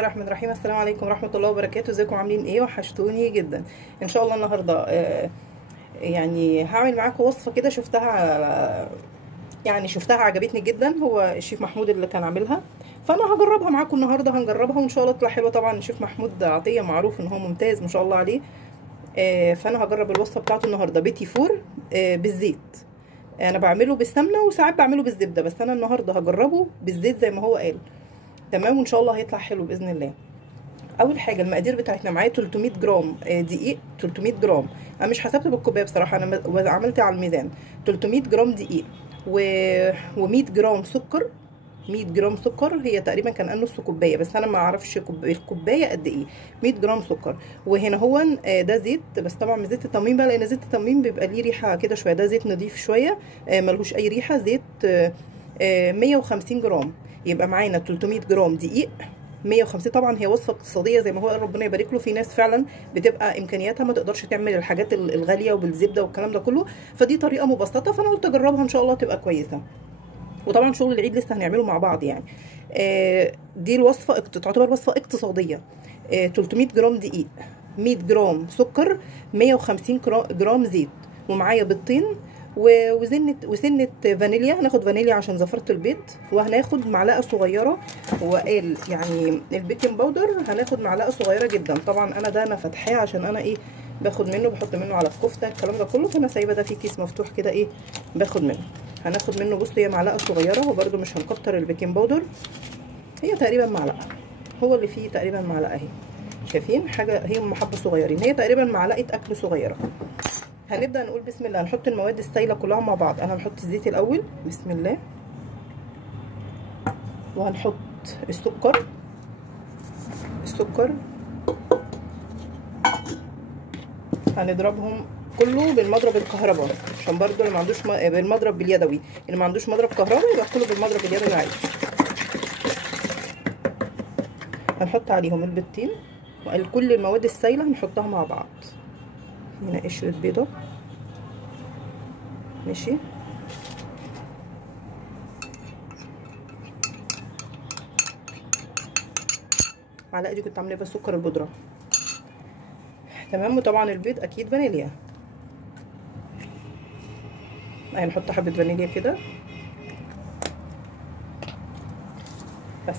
الله الرحمن الرحيم. السلام عليكم ورحمه الله وبركاته. ازيكم عاملين ايه؟ وحشتوني جدا. ان شاء الله النهارده يعني هعمل معاكم وصفه كده شفتها عجبتني جدا. هو الشيف محمود اللي كان عاملها، فانا هجربها معاكم النهارده. هنجربها وان شاء الله تطلع حلوه. طبعا الشيف محمود عطيه معروف ان هو ممتاز ما شاء الله عليه. فانا هجرب الوصفه بتاعته النهارده بيتي فور بالزيت. انا بعمله بالسمنه وساعات بعمله بالزبده، بس انا النهارده هجربه بالزيت زي ما هو قال. تمام، وان شاء الله هيطلع حلو باذن الله. اول حاجه المقادير بتاعتنا معايا 300 جرام دقيق. 300 جرام، انا مش حسبت بالكوبايه بصراحه، انا عملت على الميزان. 300 جرام دقيق و100 جرام سكر. 100 جرام سكر، هي تقريبا كان نص كوبايه، بس انا ما اعرفش الكوبايه قد ايه. 100 جرام سكر. وهنا هو ده زيت، بس طبعا مش زيت التموين بقى، لان زيت التموين بيبقى ليه ريحه كده شويه. ده زيت نضيف شويه ملهوش اي ريحه. زيت 150 جرام. يبقى معانا 300 جرام دقيق 150. طبعا هي وصفه اقتصاديه زي ما هو قال، ربنا يبارك له. في ناس فعلا بتبقى امكانياتها ما تقدرش تعمل الحاجات الغاليه وبالزبده والكلام ده كله، فدي طريقه مبسطه، فانا قلت اجربها ان شاء الله تبقى كويسه. وطبعا شغل العيد لسه هنعمله مع بعض يعني. دي الوصفه تعتبر وصفه اقتصاديه. 300 جرام دقيق، 100 جرام سكر، 150 جرام زيت، ومعايا بيضتين وسنه فانيليا. هناخد فانيليا عشان زفرة البيض، وهناخد معلقه صغيره. وقال يعني البيكنج باودر هناخد معلقه صغيره جدا. طبعا انا فاتحاه عشان انا ايه، باخد منه، بحط منه على الكفته الكلام ده كله، فانا سايبه ده في كيس مفتوح كده ايه باخد منه. هناخد منه بص، هي معلقه صغيره، وبرده مش هنكتر البيكنج باودر. هي تقريبا معلقه، هو اللي فيه تقريبا معلقه اهي. شايفين حاجه، هي محبه صغيرين، هي تقريبا معلقه اكل صغيره. هنبدا نقول بسم الله. هنحط المواد السائله كلها مع بعض. انا هنحط الزيت الاول بسم الله، وهنحط السكر. هنضربهم كله بالمضرب الكهربائي، عشان برضو اللي ما عندوش بالمضرب باليدوي، اللي ما عندوش مضرب كهربائي يبقى كله بالمضرب اليدوي عادي. هنحط عليهم البيضتين وكل المواد السائله هنحطها مع بعض. هنا قشره بيضه ماشي. معلقه دي كنت عامله بس سكر البودره. تمام، وطبعا البيض اكيد فانيليا. هنحط حبه فانيليا كده بس.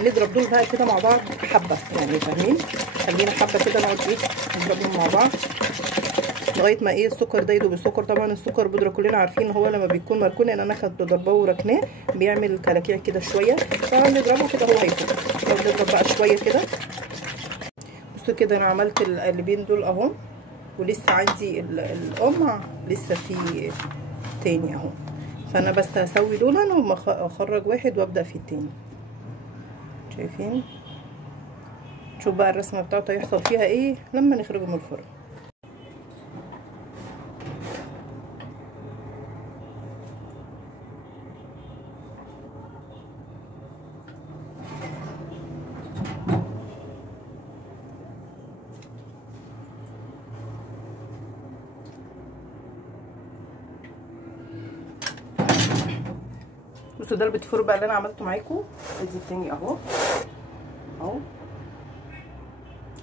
نضرب دول بقى كده مع بعض حبه، يعني فاهمين؟ خلينا حبه كده نقعد ايه نضربهم مع بعض لغايه ما ايه السكر ده يدوب. السكر طبعا السكر بودره كلنا عارفين ان هو لما بيكون مركون، لان انا كنت ضرباه وركناه بيعمل كلاكيع كده شويه، فنضربه كده هو هيفك. نضرب بقى شويه كده. بصوا كده انا عملت القلبين دول اهو، ولسه عندي القمع لسه في تاني اهو، فانا بس هسوي دول واخرج واحد وابدا في التاني. شايفين؟ شوف بقى الرسمه بتاعته هيحصل فيها ايه لما نخرجه من الفرن. بصوا ده البيتي فور بقى اللي انا عملته معاكم. ادي التاني اهو.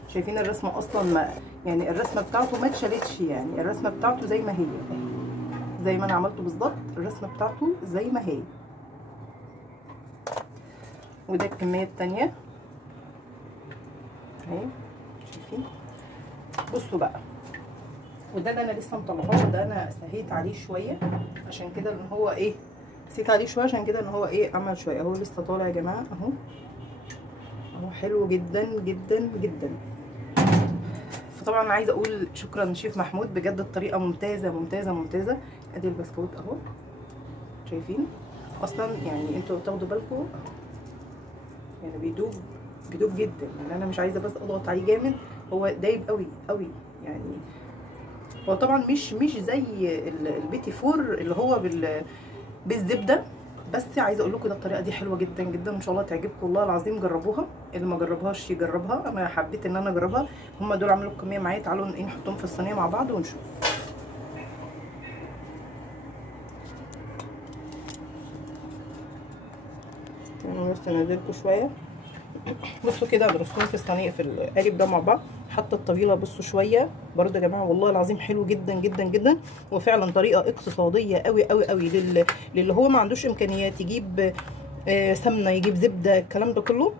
شايفين الرسمه اصلا ما يعني الرسمه بتاعته ما اتشالتش، يعني الرسمه بتاعته زي ما هي، زي ما انا عملته بالظبط. الرسمه بتاعته زي ما هي. وده الكميه التانيه اهي. شايفين؟ بصوا بقى، وده اللي انا لسه مطلعاه، ده انا سهيت عليه شويه عشان كده ان هو ايه، سيت عليه شويه عشان كده ان هو ايه عمل شويه اهو. لسه طالع يا جماعه اهو، حلو جدا جدا جدا. فطبعا انا عايزه اقول شكرا شيف محمود، بجد الطريقه ممتازه ممتازه ممتازه. ادي البسكوت اهو. شايفين؟ اصلا يعني انتوا تاخدوا بالكم يعني بيدوب جدا. يعني انا مش عايزه بس اضغط عليه جامد، هو دايب قوي قوي يعني. هو طبعا مش زي البيتي فور اللي هو بالزبده، بس عايزه اقول لكم ده الطريقه دي حلوه جدا جدا، ان شاء الله تعجبكم. والله العظيم جربوها، اللي ما جربهاش يجربها. انا حبيت ان انا اجربها. هم دول عملوا الكميه معايا. تعالوا نحطهم في الصينيه مع بعض ونشوف. تمام، بس انزلكم شويه بصوا كده برصهم في الصينيه في القالب ده مع بعض. حتى الطويله بصوا شويه برده يا جماعه، والله العظيم حلو جدا جدا جدا، وفعلا طريقه اقتصاديه قوي قوي قوي للي هو ما عندوش امكانيات يجيب سمنه، يجيب زبده، الكلام ده كله.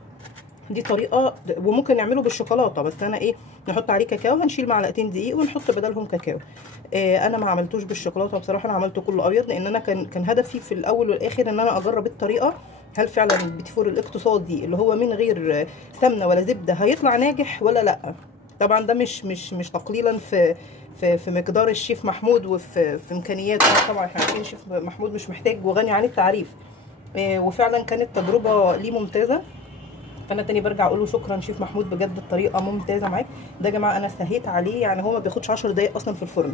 دي طريقه، وممكن نعمله بالشوكولاته، بس انا ايه، نحط عليه كاكاو، هنشيل معلقتين دقيق ونحط بدلهم كاكاو. انا ما عملتوش بالشوكولاته بصراحه، انا عملته كله ابيض، لان انا كان هدفي في الاول والاخر ان انا اجرب الطريقه، هل فعلا البيتي فور الاقتصادي اللي هو من غير سمنه ولا زبده هيطلع ناجح ولا لا. طبعا ده مش تقليلا في مقدار الشيف محمود وفي امكانياته، طبعا احنا عارفين الشيف محمود مش محتاج وغني عن التعريف. وفعلا كانت تجربه ليه ممتازه، فانا تاني برجع اقول له شكرا شيف محمود، بجد الطريقه ممتازه معاك. ده يا جماعه انا سهيت عليه، يعني هو ما بياخدش 10 دقايق اصلا في الفرن،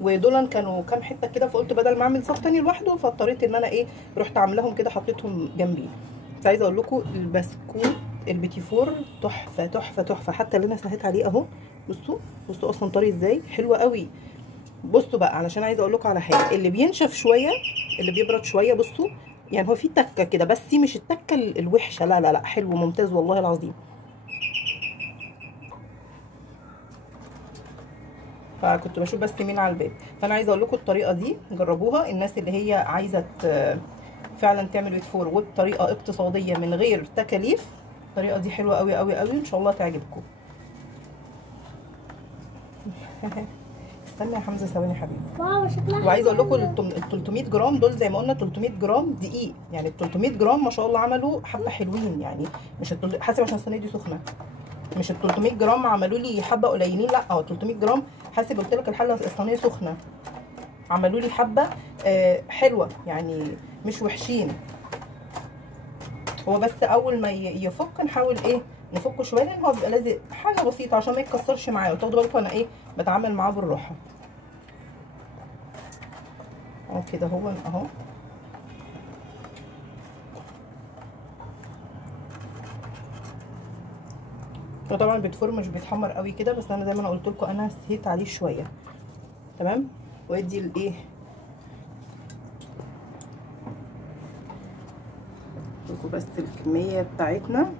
ودول كانوا كام حته كده، فقلت بدل ما اعمل صف تاني لوحده، فاضطريت ان انا ايه، رحت عاملاهم كده حطيتهم جنبي. بس عايزه اقول لكم البسكوت البيتي فور تحفه تحفه تحفه، حتى اللي انا سهيت عليه اهو، بصوا اصلا طري ازاي، حلوه قوي. بصوا بقى، علشان عايزه اقول لكم على حاجه، اللي بينشف شويه اللي بيبرد شويه، بصوا يعني هو في تكه كده، بس دي مش التكه الوحشه، لا لا لا، حلو ممتاز والله العظيم. فكنت بشوف بس مين على الباب، فانا عايزه اقول لكم الطريقه دي جربوها، الناس اللي هي عايزه فعلا تعمل بيت فور وبطريقه اقتصاديه من غير تكاليف. الطريقه دي حلوه قوي قوي قوي، ان شاء الله تعجبكم. استنى يا حمزه ثواني يا حبيبي. واو شكلها. وعايزه اقول لكم ال 300 جرام دول زي ما قلنا 300 جرام دقيق، يعني ال 300 جرام ما شاء الله عملوا حبه حلوين، يعني مش حاسب عشان الصينيه دي سخنه، مش ال 300 جرام عملوا لي حبه قليلين، لا هو 300 جرام حاسب، قلت لك الحله الصينيه سخنه، عملوا لي حبه حلوه، يعني مش وحشين. هو بس اول ما يفك نحاول ايه، نفكه شويه، لان هو بيبقى لازق حاجه بسيطه عشان ما يتكسرش معايا، وتاخدوا بالكم انا ايه بتعامل معاه بالراحه اهو كده، هو اهو. وطبعا البيت فور مش بيتحمر قوي كده، بس انا زي ما انا قلت لكم انا سهيت عليه شويه، تمام. وادي الايه، لكم بس الكميه بتاعتنا،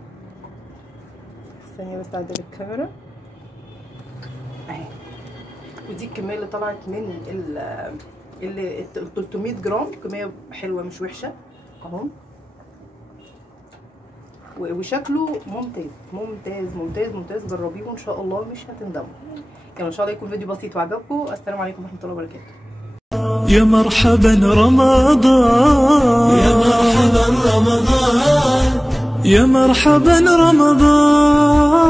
ثانيه بس اعدل الكاميرا اهي. ودي الكميه اللي طلعت من ال 300 جرام، كميه حلوه مش وحشه اهو، وشكله ممتاز ممتاز ممتاز ممتاز، جربيه وان شاء الله مش هتندموا. يلا ان شاء الله يكون فيديو بسيط وعجبكم. السلام عليكم ورحمه الله وبركاته. يا مرحبا رمضان، يا مرحبا رمضان، يا مرحبا رمضان.